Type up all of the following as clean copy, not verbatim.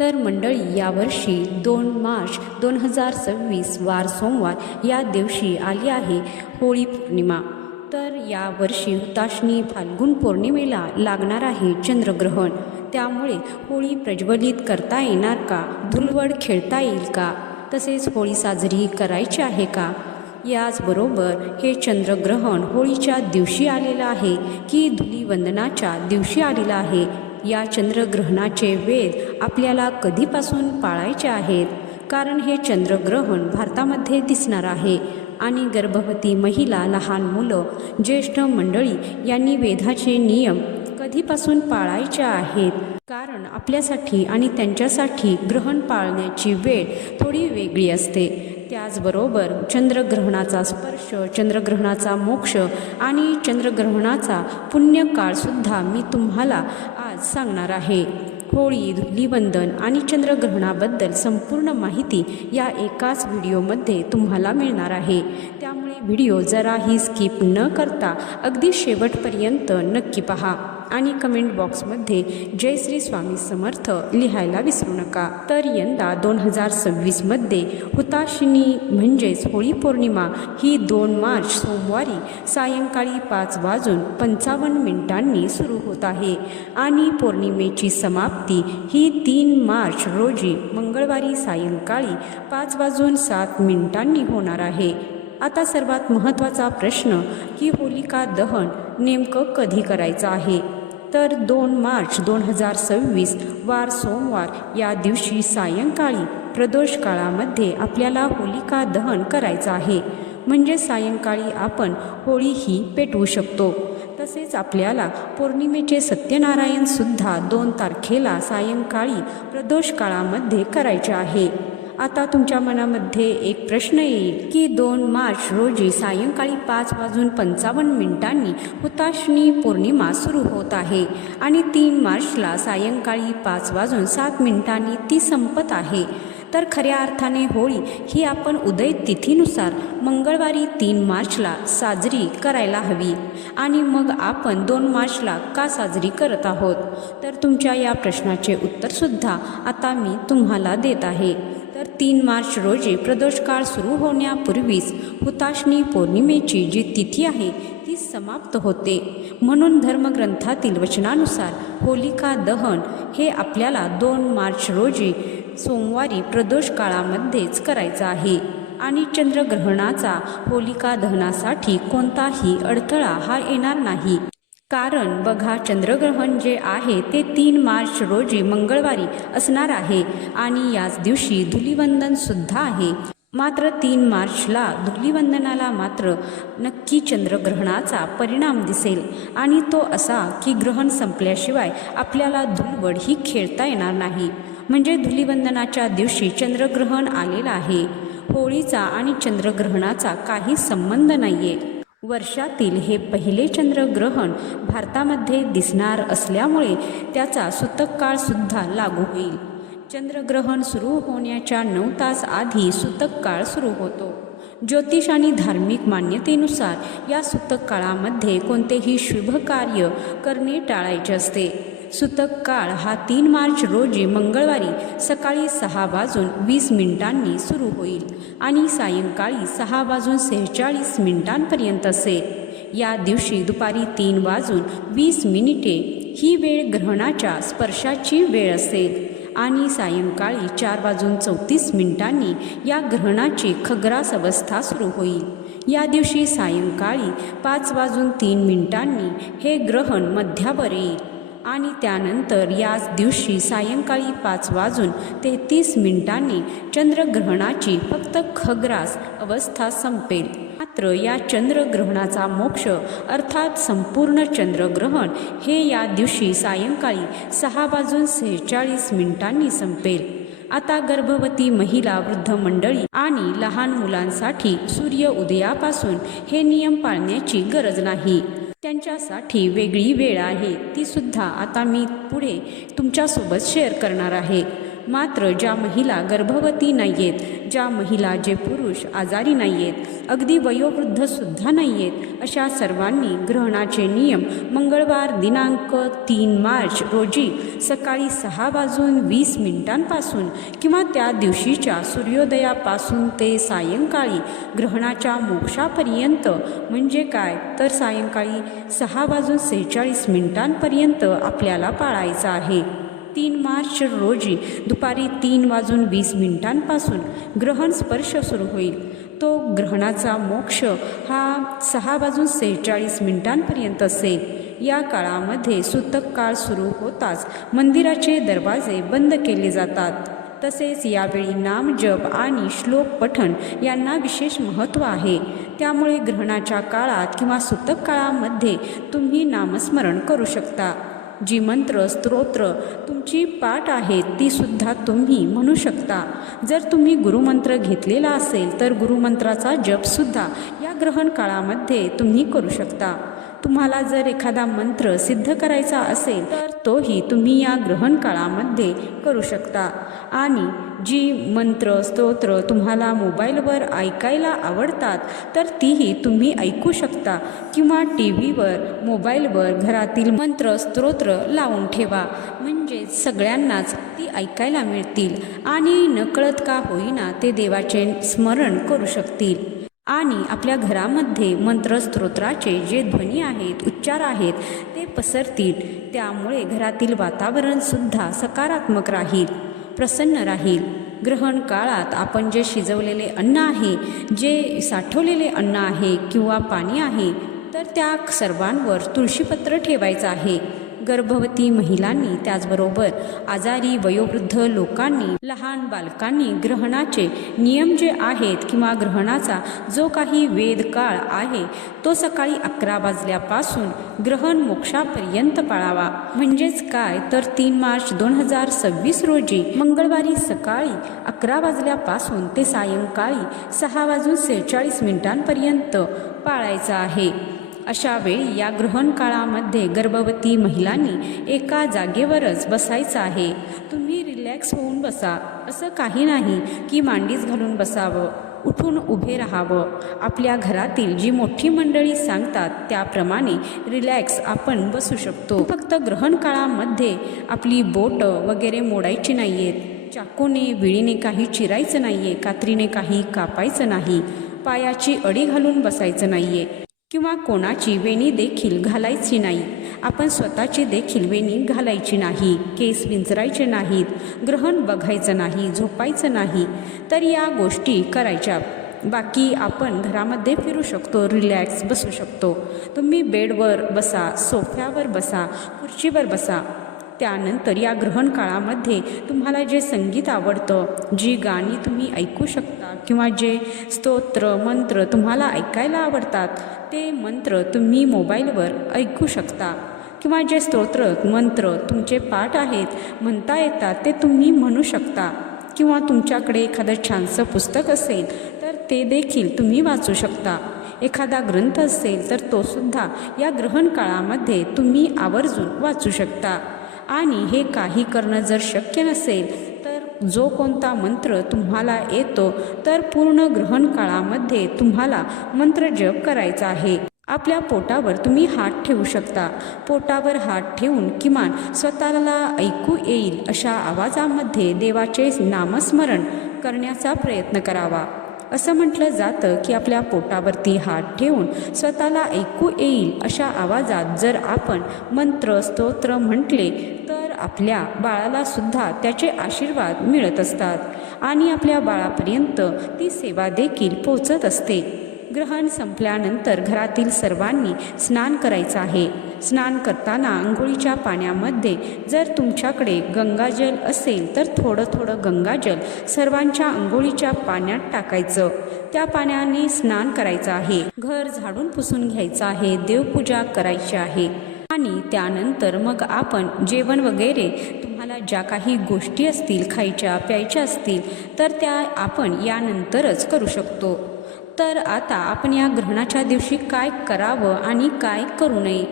तर मंडळी, यावर्षी 2 मार्च 2026 वार सोमवार या दिवशी आली आहे होळी पौर्णिमा। तर यावर्षी हुताशनी फाल्गुन पौर्णिमेला लागणार आहे चंद्रग्रहण। त्यामुळे होळी प्रज्वलित करता येणार का, धुलवड खेळता येईल का, तसेच होळी साजरी करायची आहे का, याचबरोबर हे चंद्रग्रहण होळीच्या दिवशी आलेलं आहे की धुलीवंदनाच्या दिवशी आलेलं आहे, या चंद्रग्रहणाचे वेध आपल्याला कधीपासून पाळायचे आहेत, कारण हे चंद्रग्रहण भारतामध्ये दिसणार आहे आणि गर्भवती महिला, लहान मुलं, ज्येष्ठ मंडळी यांनी वेधाचे नियम कधीपासून पाळायचे आहेत, कारण आपल्यासाठी आणि त्यांच्यासाठी ग्रहण पाळण्याची वेळ थोडी वेगळी असते। त्याचबरोबर चंद्रग्रहणाचा स्पर्श, चंद्रग्रहणाचा मोक्ष आणि चंद्रग्रहणाचा पुण्यकाळसुद्धा मी तुम्हाला आज सांगणार आहे। होळी, धुलीवंदन आणि चंद्रग्रहणाबद्दल संपूर्ण माहिती या एकाच व्हिडिओमध्ये तुम्हाला मिळणार आहे। त्यामुळे व्हिडिओ जराही स्किप न करता अगदी शेवटपर्यंत नक्की पहा आणि कमेंट बॉक्समध्ये जय श्री स्वामी समर्थ लिहायला विसरू नका। तर यंदा 2026मध्ये हुताशिनी म्हणजेच होळी पौर्णिमा ही 2 मार्च सोमवारी सायंकाळी 5:55 सुरू होत आहे आणि पौर्णिमेची समाप्ती ही 3 मार्च रोजी मंगळवारी सायंकाळी 5:07 होणार आहे। आता सर्वात महत्त्वाचा प्रश्न की होलिका दहन नेमकं कधी करायचं आहे, तर 2 मार्च 2026 वार सोमवार या दिवशी सायंकाळी प्रदोष काळामध्ये आपल्याला होलिका दहन करायचं आहे, म्हणजे सायंकाळी आपण होळी ही पेटवू शकतो। तसेच आपल्याला पौर्णिमेचे सत्यनारायण सुद्धा 2 तारखेला सायंकाळी प्रदोष काळामध्ये करायचे आहे। आता तुमच्या मनामध्ये एक प्रश्न येईल की 2 मार्च रोजी सायंकाळी 5:55 हुताशनी पौर्णिमा सुरू होत आहे आणि 3 मार्चला सायंकाळी 5:07 ती संपत आहे, तर खऱ्या अर्थाने होळी ही आपण उदय तिथीनुसार मंगळवारी 3 मार्चला साजरी करायला हवी आणि मग आपण 2 मार्चला का साजरी करत आहोत, तर तुमच्या या प्रश्नाचे उत्तरसुद्धा आता मी तुम्हाला देत आहे। तर 3 मार्च रोजी प्रदोष काळ सुरू होण्यापूर्वीच हुताशनी पौर्णिमेची जी तिथी आहे ती समाप्त होते, म्हणून धर्मग्रंथातील वचनानुसार होलिका दहन हे आपल्याला 2 मार्च रोजी सोमवारी प्रदोष काळामध्येच करायचं आहे आणि चंद्रग्रहणाचा होलिका दहनासाठी कोणताही अडथळा हा येणार नाही, कारण बघा, चंद्रग्रहण जे आहे ते 3 मार्च रोजी मंगळवारी असणार आहे आणि याच दिवशी धुलीवंदन सुद्धा आहे। मात्र 3 मार्चला धुलीवंदनाला मात्र नक्की चंद्रग्रहणाचा परिणाम दिसेल आणि तो असा की ग्रहण संपल्याशिवाय आपल्याला धुलवड ही खेळता येणार नाही, म्हणजे धुलीवंदनाच्या दिवशी चंद्रग्रहण आलेलं आहे। होळीचा आणि चंद्रग्रहणाचा काही संबंध नाहीये। वर्षातील हे पहिले चंद्रग्रहण भारतामध्ये दिसणार असल्यामुळे त्याचा सूतक काळ सुद्धा लागू होईल। चंद्रग्रहण सुरू होण्याच्या 9 तास आधी सूतक काळ सुरू होतो। ज्योतिष आणि धार्मिक मान्यतेनुसार या सूतक काळामध्ये कोणतेही शुभ कार्य करणे टाळायचे असते। सूतक काळ हा 3 मार्च रोजी मंगळवारी सकाळी 6:20 सुरू होईल आणि सायंकाळी 6:46 पर्यंत असेल। या दिवशी दुपारी 3:20 ही वेळ ग्रहणाच्या स्पर्शाची वेळ असेल आणि सायंकाळी 4:34 या ग्रहणाची खग्रास अवस्था सुरू होईल। या दिवशी सायंकाळी 5:03 हे ग्रहण मध्यावर येईल आणि त्यानंतर याच दिवशी सायंकाळी 5:33 चंद्रग्रहणाची फक्त खग्रास अवस्था संपेल। मात्र या चंद्रग्रहणाचा मोक्ष अर्थात संपूर्ण चंद्रग्रहण हे या दिवशी सायंकाळी 6:46 संपेल। आता गर्भवती महिला, वृद्ध मंडळी आणि लहान मुलांसाठी सूर्य उदयापासून हे नियम पाळण्याची गरज नाही, त्यांच्यासाठी वेगळी वेळ आहे, ती सुद्धा आता मी पुढे तुमच्यासोबत शेअर करणार आहे। मात्र ज्या महिला गर्भवती नाही आहेत, ज्या महिला जे पुरुष आजारी नाही आहेत, अगदी वयोवृद्धसुद्धा नाही आहेत, अशा सर्वांनी ग्रहणाचे नियम मंगळवार दिनांक 3 मार्च रोजी सकाळी 6:20 किंवा त्या दिवशीच्या सूर्योदयापासून ते सायंकाळी ग्रहणाच्या मोक्षापर्यंत म्हणजे काय तर सायंकाळी 6:46 आपल्याला पाळायचा आहे. 3 मार्च रोजी दुपारी 3:20 ग्रहण स्पर्श सुरू होईल. तो ग्रहणाचा मोक्ष हा 6:46 असेल. या काळामध्ये सूतक काळ सुरू होताच मंदिराचे दरवाजे बंद केले जातात. तसेच यावेळी नामजप आणि श्लोक पठण यांना विशेष महत्त्व आहे. त्यामुळे ग्रहणाच्या काळात किंवा सूतक काळामध्ये तुम्ही नामस्मरण करू शकता. जी मंत्र स्तोत्र तुमची पाठ आहेत ती सुद्धा तुम्ही म्हणू शकता. जर तुम्ही गुरुमंत्र घेतलेला असेल तर गुरुमंत्राचा जपसुद्धा या ग्रहण काळामध्ये तुम्ही करू शकता. तुम्हाला जर एखादा मंत्र सिद्ध करायचा असेल तर तोही तुम्ही या ग्रहण काळामध्ये करू शकता. आणि जी मंत्र स्तोत्र तुम्हाला मोबाईलवर ऐकायला आवडतात तर तीही तुम्ही ऐकू शकता किंवा TV वर मोबाईलवर घरातील मंत्र स्तोत्र लावून ठेवा. म्हणजे सगळ्यांनाच ती ऐकायला मिळतील आणि नकळत का होईना ते देवाचे स्मरण करू शकतील. आणि आपल्या घरामध्ये मंत्रस्तोत्राचे जे ध्वनी आहेत उच्चार आहेत ते पसरतील. त्यामुळे घरातील वातावरणसुद्धा सकारात्मक राहील, प्रसन्न राहील. ग्रहण काळात आपण जे शिजवलेले अन्न आहे, जे साठवलेले अन्न आहे किंवा पाणी आहे तर त्या सर्वांवर तुळशीपत्र ठेवायचं आहे. गर्भवती महिलांनी त्याचबरोबर आजारी वयोवृद्ध लोकांनी लहान बालकांनी ग्रहणाचे नियम जे आहेत किंवा ग्रहणाचा जो काही वेद काळ आहे तो सकाळी 11 वाजल्यापासून ग्रहण मोक्षापर्यंत पाळावा. म्हणजेच काय तर 3 मार्च 2026 रोजी मंगळवारी सकाळी 11 वाजल्यापासून ते सायंकाळी 6:46 पाळायचा आहे. अशा वेळी या ग्रहण काळामध्ये गर्भवती महिलांनी एका जागेवरच बसायचं आहे. तुम्ही रिलॅक्स होऊन बसा. असं काही नाही की मांडीच घालून बसावं, उठून उभे राहावं. आपल्या घरातील जी मोठी मंडळी सांगतात त्याप्रमाणे रिलॅक्स आपण बसू शकतो. फक्त ग्रहण काळामध्ये आपली बोटं वगैरे मोडायची नाही आहेत. चाकूने विळीने काही चिरायचं नाही आहे, कात्रीने काही कापायचं नाही, पायाची अडी घालून बसायचं नाही आहे किंवा कोणाची वेणी देखील घालायची नाही. आपण स्वतःची देखील वेणी घालायची नाही, केस विंचरायचे नाहीत, ग्रहण बघायचं नाही, झोपायचं नाही. तर या गोष्टी करायच्या. बाकी आपण घरामध्ये फिरू शकतो, रिलॅक्स बसू शकतो. तुम्ही बेडवर बसा, सोफ्यावर बसा, खुर्चीवर बसा. त्यानंतर या ग्रहण काळामध्ये तुम्हाला जे संगीत आवडतं, जी गाणी तुम्ही ऐकू शकता किंवा जे स्तोत्र मंत्र तुम्हाला ऐकायला आवडतात ते मंत्र तुम्ही मोबाईलवर ऐकू शकता. किंवा जे स्तोत्र मंत्र तुमचे पाठ आहेत म्हणता येतात ते तुम्ही म्हणू शकता. किंवा तुमच्याकडे एखादं छानसं पुस्तक असेल तर ते देखील तुम्ही वाचू शकता. एखादा ग्रंथ असेल तर तो सुद्धा या ग्रहण काळामध्ये तुम्ही आवर्जून वाचू शकता. आणि हे काही करणं जर शक्य नसेल तर जो कोणता मंत्र तुम्हाला येतो तर पूर्ण ग्रहण काळामध्ये तुम्हाला मंत्र जप करायचा आहे. आपल्या पोटावर तुम्ही हात ठेवू शकता. पोटावर हात ठेवून किमान स्वतःला ऐकू येईल अशा आवाजामध्ये देवाचे नामस्मरण करण्याचा प्रयत्न करावा. असं म्हटलं जातं की आपल्या पोटावरती हात ठेवून स्वतःला ऐकू येईल अशा आवाजात जर आपण मंत्र स्तोत्र म्हटले तर आपल्या बाळाला सुद्धा त्याचे आशीर्वाद मिळत असतात आणि आपल्या बाळापर्यंत ती सेवा देखील पोचत असते. ग्रहण संपल्यानंतर घरातील सर्वांनी स्नान करायचं आहे. स्नान करताना अंघोळीच्या पाण्यामध्ये जर तुमच्याकडे गंगाजल असेल तर थोडं थोडं गंगाजल सर्वांच्या अंघोळीच्या पाण्यात टाकायचं. त्या पाण्याने स्नान करायचं आहे. घर झाडून पुसून घ्यायचं आहे. देवपूजा करायची आहे. आणि त्यानंतर मग आपण जेवण वगैरे तुम्हाला ज्या काही गोष्टी असतील खायच्या प्यायच्या असतील तर त्या आपण यानंतरच करू शकतो. तर आता आपण या ग्रहणाच्या दिवशी काय करावं आणि काय करू नये,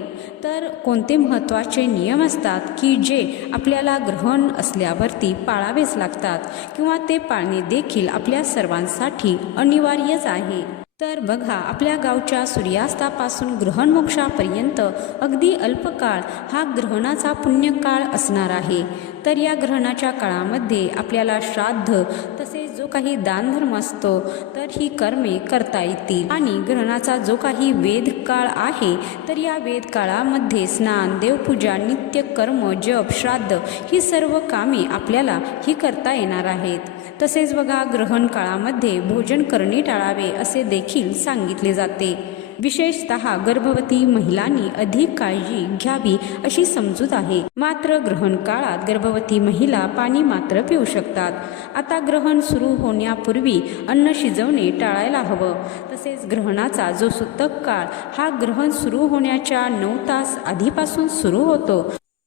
तर कोणते महत्त्वाचे नियम असतात की जे आपल्याला ग्रहण असल्यावरती पाळावेच लागतात किंवा ते पाळणे देखील आपल्या सर्वांसाठी अनिवार्यच आहे। तर बघा, आपल्या गावच्या सूर्यास्तापासून ग्रहणमोक्षापर्यंत अगदी अल्पकाळ हा ग्रहणाचा पुण्यकाळ असणार आहे। तर या ग्रहणाच्या काळामध्ये आपल्याला श्राद्ध तसेच जो काही दानधर्म असतो तर ही कर्मे करता येतील। आणि ग्रहणाचा जो काही वेद काळ आहे तर या वेद काळामध्ये स्नान, देवपूजा, नित्य कर्म, जप, श्राद्ध ही सर्व कामे आपल्याला ही करता येणार आहेत। तसेच बघा, ग्रहण काळामध्ये भोजन करणे टाळावे असे देखील सांगितले जाते। विशेषतः गर्भवती महिलांनी अधिक काळजी घ्यावी अशी समजूत आहे। मात्र ग्रहण काळात गर्भवती महिला पाणी मात्र पिऊ शकतात। आता ग्रहण सुरू होण्यापूर्वी अन्न शिजवणे टाळायला हवं। तसेच ग्रहणाचा जो सूतक काळ हा ग्रहण सुरू होण्याच्या 9 तास आधीपासून सुरू होतो,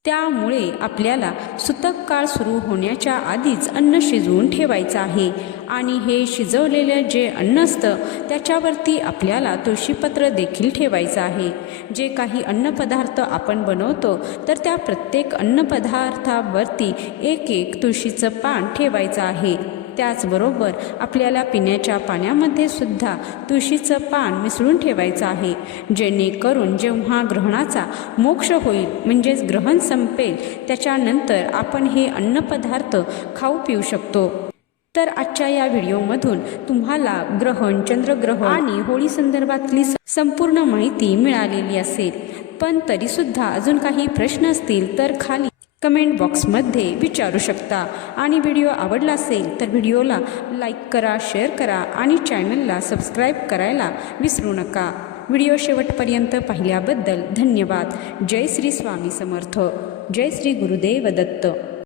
त्यामुळे आपल्याला सूतक काळ सुरू होण्याच्या आधीच अन्न शिजवून ठेवायचं आहे। आणि हे शिजवलेले जे अन्न असतं त्याच्यावरती आपल्याला तुळशीपत्र देखील ठेवायचं आहे। जे काही अन्नपदार्थ आपण बनवतो तर त्या प्रत्येक अन्नपदार्थावरती एक तुळशीचं पान ठेवायचं आहे। त्याचबरोबर आपल्याला पिण्याच्या पाण्यामध्ये सुद्धा तुळशीचं पान मिसळून ठेवायचं आहे, जेणेकरून जेव्हा ग्रहणाचा मोक्ष होईल म्हणजेच ग्रहण संपेल त्याच्यानंतर आपण हे अन्नपदार्थ खाऊ पिऊ शकतो। तर आजच्या या व्हिडिओमधून तुम्हाला ग्रहण, चंद्रग्रहण आणि होळी संदर्भातली संपूर्ण माहिती मिळालेली असेल, पण तरीसुद्धा अजून काही प्रश्न असतील तर खाली कमेंट बॉक्समध्ये विचारू शकता। आणि व्हिडिओ आवडला असेल तर व्हिडिओला लाईक करा, शेअर करा आणि चॅनलला सबस्क्राईब करायला विसरू नका। व्हिडिओ शेवटपर्यंत पाहिल्याबद्दल धन्यवाद। जय श्री स्वामी समर्थ। जय श्री गुरुदेव दत्त।